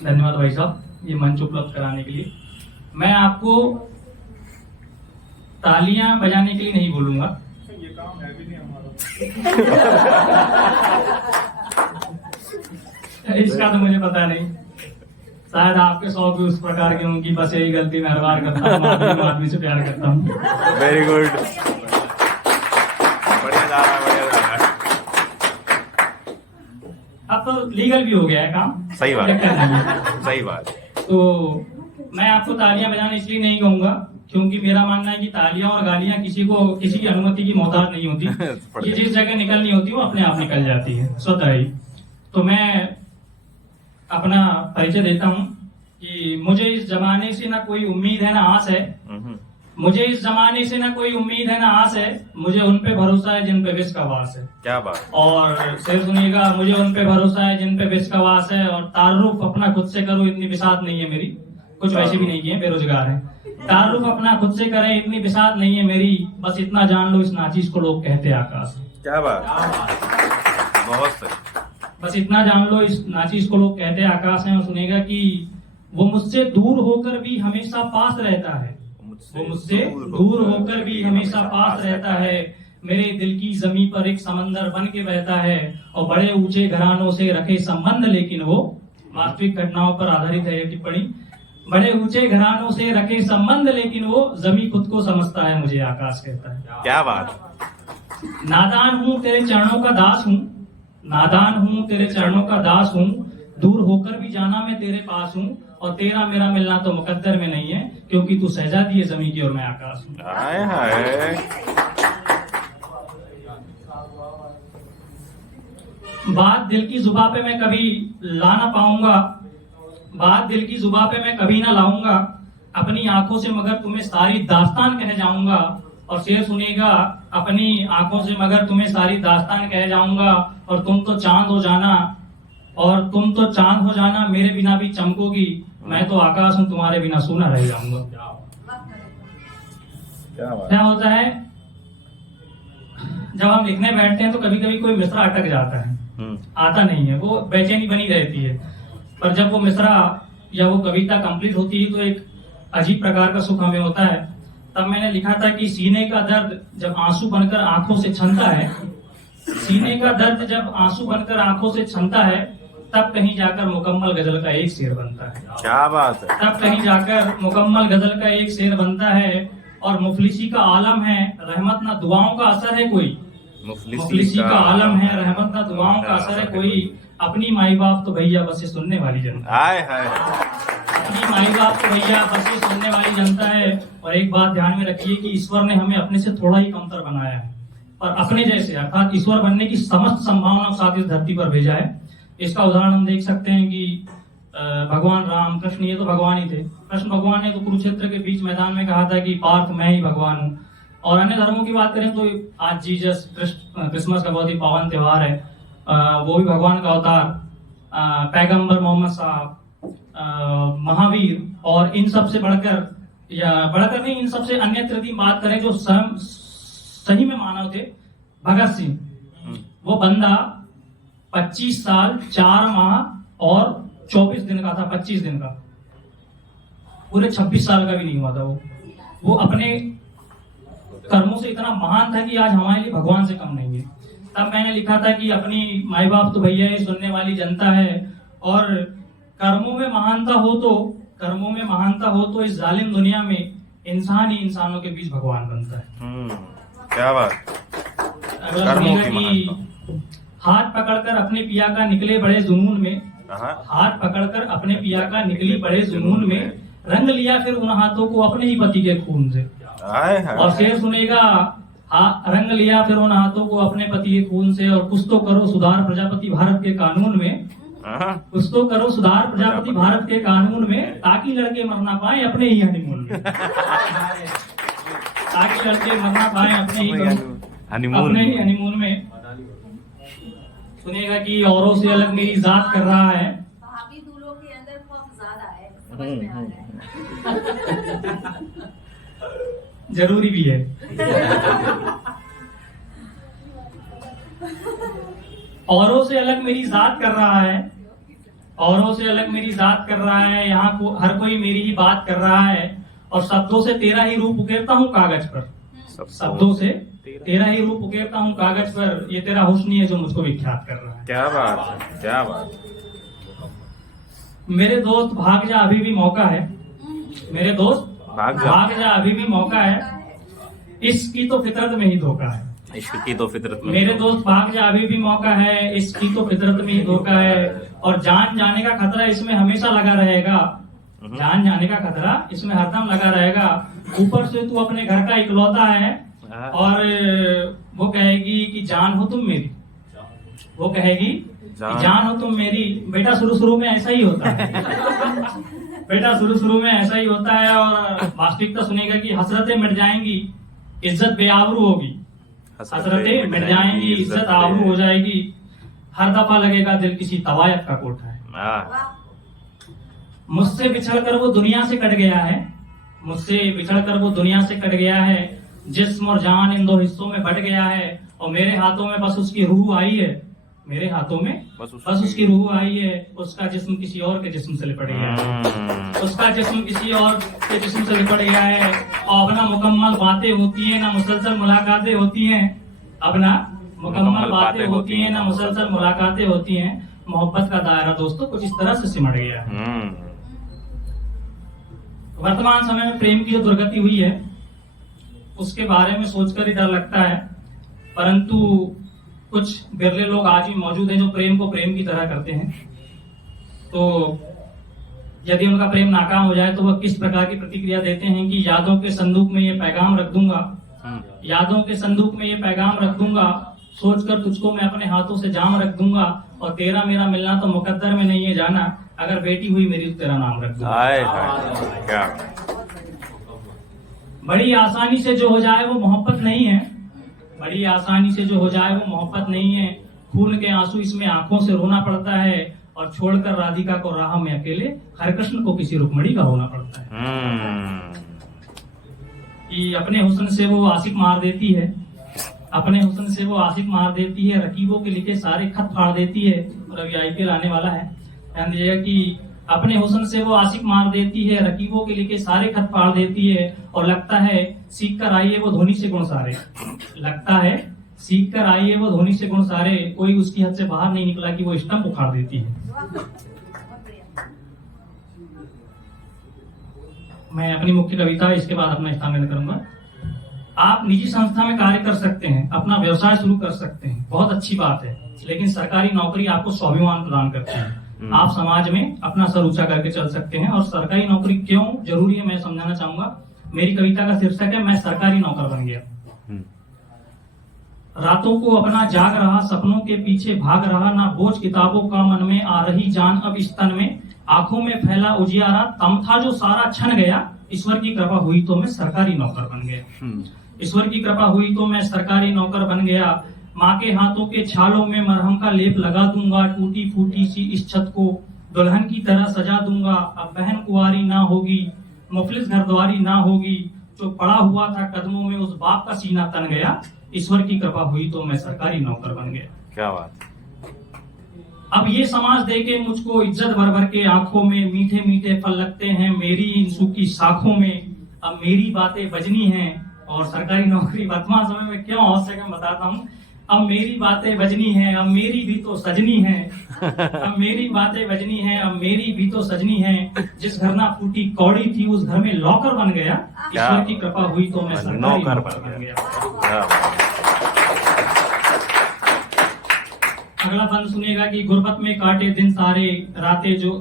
धन्यवाद भाई साहब ये मंच उपलब्ध कराने के लिए। मैं आपको तालियां बजाने के लिए नहीं बोलूंगा, ये काम है भी नहीं हमारा। इसका तो मुझे पता नहीं, शायद आपके शौक भी उस प्रकार के हों कि बस यही गलती मैं हर बार करता हूँ, आदमी से प्यार करता हूँ। वेरी गुड, बढ़िया जा रहा है, बढ़िया जा रहा है। अब तो लीगल भी हो गया है काम, सही बात, दिक्कत नहीं है। सही बात। तो मैं आपको तालियां बजाना इसलिए नहीं कहूंगा क्योंकि मेरा मानना है कि तालियां और गालियां किसी की अनुमति की मोहताज नहीं होती। ये जिस जगह निकलनी होती है वो अपने आप निकल जाती है स्वतः ही। तो मैं अपना परिचय देता हूँ कि मुझे इस जमाने से ना कोई उम्मीद है ना आस है, मुझे इस जमाने से ना कोई उम्मीद है ना आस है, मुझे उन पे भरोसा है जिन पे विष का वास है। क्या बात। और शेर सुनिएगा, मुझे उन पे भरोसा है जिन पे विष का वास है, और तारुफ अपना खुद से करूं इतनी बिसात नहीं है मेरी, कुछ वैसे भी नहीं किए बेरोजगार हैं। तारुफ अपना खुद से करें इतनी बिसात नहीं है मेरी, बस इतना जान लो इस नाचीज को लोग कहते हैं आकाश। क्या बात, बहुत सही। बस इतना जान लो इस नाचीज को लोग कहते हैं आकाश है। और सुनेगा कि वो मुझसे दूर होकर भी हमेशा पास रहता है, वो मुझसे दूर होकर भी हमेशा पास रहता है, मेरे दिल की जमीन पर एक समंदर बन के बहता है, और बड़े ऊंचे घरानों से रखे संबंध, लेकिन वो वास्तविक घटनाओं पर आधारित है ये टिप्पणी। बड़े ऊंचे घरानों से रखे संबंध लेकिन वो जमीन खुद को समझता है, मुझे आकाश कहता है। क्या बात। नादान हूँ तेरे चरणों का दास हूँ, नादान हूँ तेरे चरणों का दास हूँ, दूर होकर भी जाना मैं तेरे पास हूँ, और तेरा मेरा मिलना तो मुकद्दर में नहीं है, क्योंकि तू शहजादी है जमीन की और मैं आकाश हूँ। हाय हाय। बात दिल की जुबा पे मैं कभी ला ना पाऊंगा, बात दिल की जुबा पे मैं कभी ना लाऊंगा, अपनी आंखों से मगर तुम्हें सारी दास्तान कह जाऊंगा। और शेर सुनिएगा, अपनी आंखों से मगर तुम्हें सारी दास्तान कह जाऊंगा, और तुम तो चांद हो जाना, और तुम तो चांद हो जाना, मेरे बिना भी चमकोगी, मैं तो आकाश हूँ तुम्हारे बिना सूना रह जाऊंगा। क्या होता है जब हम लिखने बैठते हैं तो कभी कभी कोई मिसरा अटक जाता है, आता नहीं है, वो बेचैनी बनी रहती है, पर जब वो मिसरा या वो कविता कंप्लीट होती है तो एक अजीब प्रकार का सुख हमें होता है। तब मैंने लिखा था कि सीने का दर्द जब आंसू बनकर आंखों से छनता है, सीने का दर्द जब आंसू बनकर आंखों से छनता है, तब कहीं जाकर मुकम्मल गजल का एक शेर बनता है। क्या बात है। तब कहीं जाकर मुकम्मल गजल का एक शेर बनता है। और मुफलिसी का आलम है, रहमत ना दुआओं का असर है कोई, मुफलिसी का आलम है, रहमत ना दुआओं का असर है कोई, अपनी माई बाप तो भैया बस ये सुनने वाली जनता, हाय हाय, अपनी माई बाप तो भैया बस ये सुनने वाली जनता है। और एक बात ध्यान में रखिए कि ईश्वर ने हमें अपने से थोड़ा ही कमतर बनाया है, और अपने जैसे अर्थात ईश्वर बनने की समस्त संभावना साथ इस धरती पर भेजा है। इसका उदाहरण हम देख सकते हैं कि भगवान राम कृष्ण, ये तो भगवान ही थे। कृष्ण भगवान ने तो कुरुक्षेत्र के बीच मैदान में कहा था कि पार्थ मैं ही भगवान हूँ। और अन्य धर्मों की बात करें तो आज जीसस क्रिसमस का बहुत ही पावन त्योहार है, वो भी भगवान का अवतार, पैगंबर मोहम्मद साहब, महावीर, और इन सबसे बढ़कर या बढ़कर नहीं, इन सबसे अन्यत्र की बात करें जो सही में मानव थे, भगत सिंह। वो बंदा 25 साल 4 माह और 24 दिन का था, 25 दिन का, पूरे 26 साल का भी नहीं हुआ था। वो अपने कर्मों से इतना महान था कि आज हमारे लिए भगवान से कम नहीं है। तब मैंने लिखा था कि अपनी माई बाप तो भैया ये सुनने वाली जनता है, और कर्मों में महानता हो तो, कर्मों में महानता हो तो इस जालिम दुनिया में इंसान ही इंसानों के बीच भगवान बनता है। क्या बात। अगला सुनिएगा कि हाथ पकड़कर अपने पिया का निकले बड़े जुनून में, हाथ पकड़कर अपने पिया का निकली बड़े जुनून में, रंग लिया फिर उन हाथों को अपने ही पति के खून से। और शेर सुनेगा, रंग लिया फिर उन हाथों को अपने पति के खून से, और कुछ तो करो सुधार प्रजापति भारत के कानून में, कुछ तो करो सुधार प्रजापति भारत के कानून में, ताकि लड़के मर ना पाए अपने ही हनीमून में, ताकि लड़के मर ना पाए अपने ही हनीमून में। सुनिएगा कि औरों से अलग मेरी जात कर रहा है, भाभी दूल्हों के अंदर खौफ ज्यादा है, समझ में आ गया। जरूरी भी है। औरों से अलग मेरी जात कर रहा है, औरों से अलग मेरी जात कर रहा है, यहाँ को हर कोई मेरी ही बात कर रहा है, और शब्दों से तेरा ही रूप उकेरता हूँ कागज पर, शब्दों से तेरा ही रूप उकेरता हूँ कागज पर, ये तेरा हुस्न ही है जो मुझको विख्यात कर रहा है। क्या बात है, क्या बात। मेरे दोस्त भाग जा, अभी भी मौका है। मेरे दोस्त भाग जा। भाग जा, अभी भी मौका है। इसकी तो फितरत में ही धोखा है। इश्क की तो फितरत में। मेरे दोस्त भाग जा, अभी भी मौका है। इसकी तो फितरत में ही धोखा है, और जान जाने का खतरा इसमें हमेशा लगा रहेगा। जान जाने का खतरा इसमें हरदम लगा रहेगा। ऊपर से तू अपने घर का इकलौता है, और वो कहेगी कि जान हो तुम मेरी। वो कहेगी कि जान हो तुम मेरी। बेटा शुरू में ऐसा ही होता है। बेटा शुरू में ऐसा ही होता है, और वास्तविकता सुनेगा कि हसरतें मिट जाएंगी, इज्जत बेआबरू होगी। हसरतें मिट जाएंगी, इज्जत आबरू हो जाएगी। हर दफा लगेगा दिल किसी तवायत का कोठा है। मुझसे बिछड़कर वो दुनिया से कट गया है। मुझसे बिछड़कर वो दुनिया से कट गया है। जिस्म और जान इन दो हिस्सों में बट गया है, और मेरे हाथों में बस उसकी रूह आई है। मेरे हाथों में बस उसकी रूह आई है। उसका जिस्म किसी और के जिस्म से लिपट गया है। उसका जिस्म किसी और के जिस्म से लिपट गया है। और अपना मुकम्मल बातें होती है ना मुसलसल मुलाकातें होती हैं। अपना मुकम्मल बातें होती हैं ना मुसलसल मुलाकातें होती हैं। मोहब्बत का दायरा दोस्तों कुछ इस तरह से सिमट गया है। वर्तमान समय में प्रेम की जो दुर्गति हुई है, उसके बारे में सोचकर ही डर लगता है। परंतु कुछ बिरले लोग आज भी मौजूद हैं जो प्रेम को प्रेम की तरह करते हैं। तो यदि उनका प्रेम नाकाम हो जाए तो वह किस प्रकार की प्रतिक्रिया देते हैं कि यादों के संदूक में ये पैगाम रख दूंगा। यादों के संदूक में ये पैगाम रख दूंगा, सोचकर तुझको मैं अपने हाथों से जाम रख दूंगा। और तेरा मेरा मिलना तो मुकद्दर में नहीं है जाना, अगर बेटी हुई मेरी तो तेरा नाम रख दूंगा। क्या बड़ी आसानी से जो हो जाए वो मोहब्बत नहीं है। बड़ी आसानी से जो हो जाए वो मोहब्बत नहीं है। खून के आंसू इसमें आंखों से रोना पड़ता है, और छोड़कर राधिका को राह में अकेले हरकृष्ण को किसी रुक्मणी का होना पड़ता है। कि अपने हुस्न से वो आशिक मार देती है। अपने हुस्न से वो आशिक मार देती है। रकीबों के लिखे सारे खत फाड़ देती है। और अभी आईपीएल आने वाला है, ध्यान दीजिएगा कि अपने हुस्न से वो आशिक मार देती है। रकीबों के लिखे सारे खत फाड़ देती है। और लगता है सीख कर आई है वो धोनी से गुण सारे। लगता है सीख कर आई है वो धोनी से गुण सारे। कोई उसकी हद से बाहर नहीं निकला कि वो स्टंप उखाड़ देती है। मैं अपनी मुख्य कविता इसके बाद अपना स्थान ग्रहण करूंगा। आप निजी संस्था में कार्य कर सकते हैं, अपना व्यवसाय शुरू कर सकते हैं, बहुत अच्छी बात है। लेकिन सरकारी नौकरी आपको स्वाभिमान प्रदान करती है। आप समाज में अपना सर ऊंचा करके चल सकते हैं। और सरकारी नौकरी क्यों जरूरी है मैं समझाना चाहूंगा। मेरी कविता का शीर्षक है मैं सरकारी नौकर बन गया। रातों को अपना जाग रहा, सपनों के पीछे भाग रहा, ना बोझ किताबों का मन में आ रही जान अब इस तन में। आंखों में फैला उजियारा, तम था जो सारा छन गया। ईश्वर की कृपा हुई तो मैं सरकारी नौकर बन गया। ईश्वर की कृपा हुई तो मैं सरकारी नौकर बन गया। माँ के हाथों के छालों में मरहम का लेप लगा दूंगा। टूटी फूटी सी इस छत को दुल्हन की तरह सजा दूंगा। अब बहन कुंवारी ना होगी, मुफलिस घरद्वारी ना होगी। जो पड़ा हुआ था कदमों में उस बाप का सीना तन गया। ईश्वर की कृपा हुई तो मैं सरकारी नौकर बन गया। क्या बात। अब ये समाज देके मुझको इज्जत भर भर के आंखों में मीठे मीठे फल लगते हैं मेरी इन सूखी शाखों में। अब मेरी बातें बजनी हैं। और सरकारी नौकरी वर्तमान समय में क्यों आवश्यक है बताता हूँ। अब मेरी बातें बजनी हैं, अब मेरी भी तो सजनी है। अब मेरी बातें बजनी हैं, अब मेरी भी तो सजनी है। जिस घर ना फूटी कौड़ी थी उस घर में लॉकर बन गया। ईश्वर की कृपा हुई तो मैं सरकारी नौकर बन गया। अगला बंद सुनेगा कि गुर्बत में काटे दिन सारे रातें जो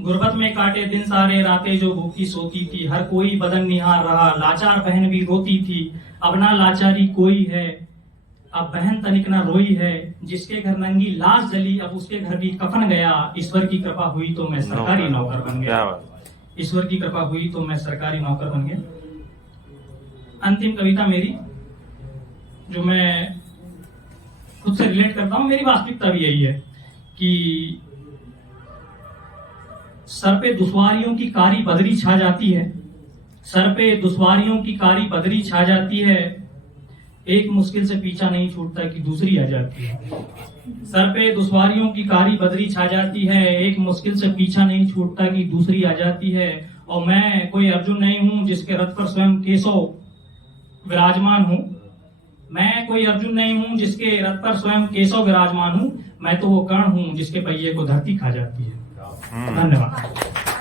गुर्बत में काटे दिन सारे रातें जो भूखी सोती थी। हर कोई बदन निहार रहा, लाचार बहन भी रोती थी। अब ना लाचारी कोई है, अब बहन तनिक ना रोई है। जिसके घर नंगी लाश जली अब उसके घर भी कफन गया। ईश्वर की कृपा हुई तो मैं सरकारी नौकर बन गया। ईश्वर की कृपा हुई तो मैं सरकारी नौकर बन गया। अंतिम कविता मेरी जो मैं खुद से रिलेट करता हूं, मेरी वास्तविकता भी यही है कि सर पे दुश्वारियों की कारी बदरी छा जाती है। सर पे दुश्वारियों की कारी बदरी छा जाती है। एक मुश्किल से पीछा नहीं छूटता कि दूसरी आ जाती है। सर पे दुश्वारियों की कारी बदरी छा जाती है, एक मुश्किल से पीछा नहीं छूटता कि दूसरी आ जाती है। और मैं कोई अर्जुन नहीं हूं जिसके रथ पर स्वयं केशव विराजमान हूं। मैं कोई अर्जुन नहीं हूं जिसके रथ पर स्वयं केशव विराजमान हूं। मैं तो वो कर्ण हूं जिसके पहिए को धरती खा जाती है। धन्यवाद।